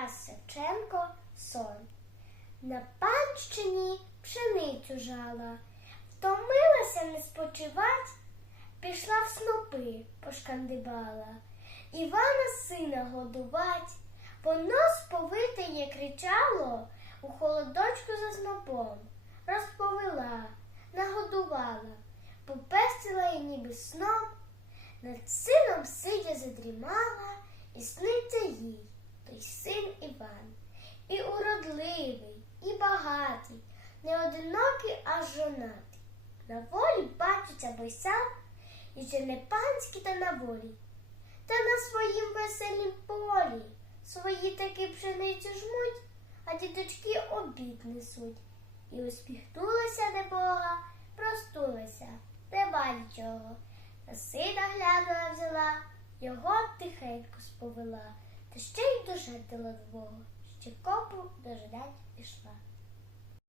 Тарас Шевченко сон. На панщині пшеницю жала, втомилася не спочивать, пішла в снопи пошкандибала. Івана сина годувать, воно сповитеє кричало, у холодочку за снопом, розповела, нагодувала, попестила їй ніби сном, над сином сидя задрімала, і сниться їй. І уродливий, і багатий, не одинокий, а жонатий. На волі бачиться бойсам, і чи не панський, та на волі. Та на своїм веселім полі свої таки пшеницю жмуть, а діточки обід несуть. І успіхнулася небога, простулася, нема нічого. На сина глянула взяла, його тихенько сповела, та ще й дожидала двого, ще копу дожидать пішла.